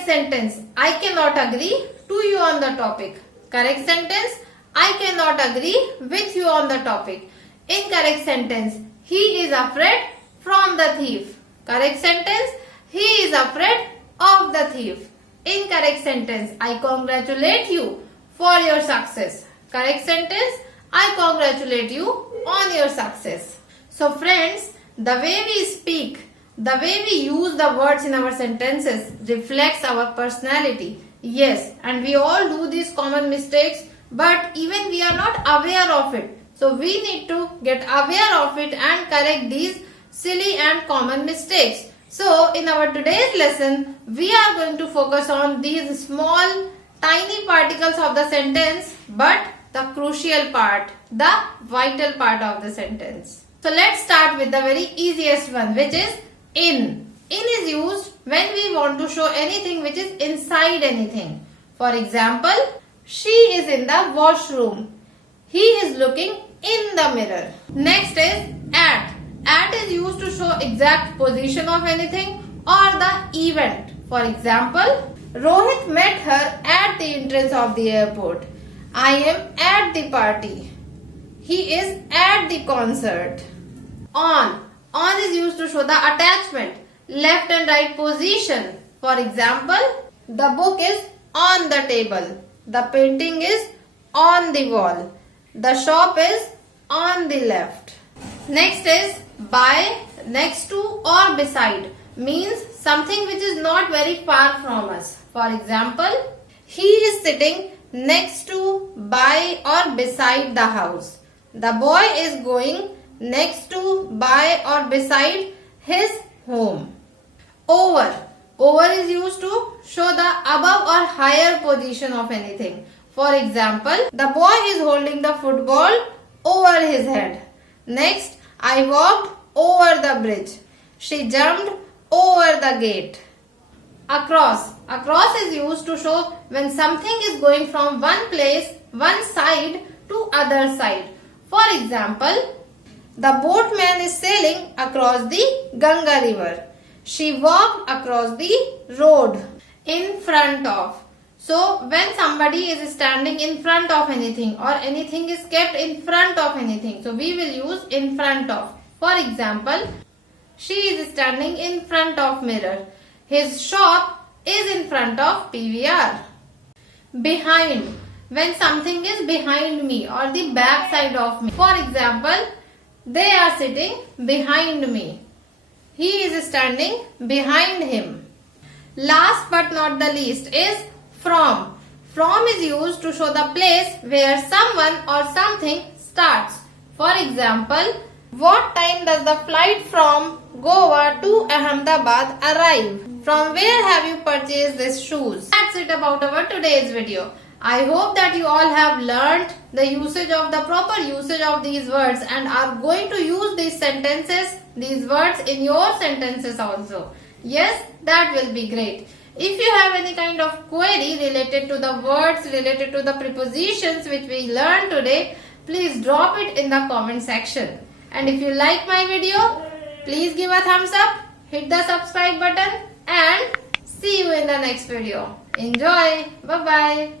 Incorrect sentence. I cannot agree to you on the topic. Correct sentence. I cannot agree with you on the topic. Incorrect sentence. He is afraid from the thief. Correct sentence. He is afraid of the thief. Incorrect sentence. I congratulate you for your success. Correct sentence. I congratulate you on your success. So friends, the way we speak, the way we use the words in our sentences reflects our personality. Yes, and we all do these common mistakes, but even we are not aware of it. So we need to get aware of it and correct these silly and common mistakes. So in our today's lesson, we are going to focus on these small, tiny particles of the sentence, but the crucial part, the vital part of the sentence. So let's start with the very easiest one, which is in. In is used when we want to show anything which is inside anything. For example, she is in the washroom. He is looking in the mirror. Next is at. At is used to show exact position of anything or the event. For example, Rohit met her at the entrance of the airport. I am at the party. He is at the concert. On. On is used to show the attachment, left and right position. For example, the book is on the table. The painting is on the wall. The shop is on the left. Next is by, next to or beside. Means something which is not very far from us. For example, he is sitting next to, by or beside the house. The boy is going next to, by or beside his home. Over. Over is used to show the above or higher position of anything. For example, the boy is holding the football over his head. Next, I walked over the bridge. She jumped over the gate. Across. Across is used to show when something is going from one place, one side to other side. For example, the boatman is sailing across the Ganga river. She walked across the road. In front of. So when somebody is standing in front of anything or anything is kept in front of anything, so we will use in front of. For example, she is standing in front of mirror. His shop is in front of PVR. Behind. When something is behind me or the back side of me. For example, they are sitting behind me. He is standing behind him. Last but not the least is from. From is used to show the place where someone or something starts. For example, what time does the flight from Goa to Ahmedabad arrive? From where have you purchased these shoes? That's it about our today's video. I hope that you all have learnt the usage of the proper usage of these words and are going to use these sentences, these words in your sentences also. Yes, that will be great. If you have any kind of query related to the words, related to the prepositions which we learned today, please drop it in the comment section. And if you like my video, please give a thumbs up, hit the subscribe button and see you in the next video. Enjoy. Bye-bye.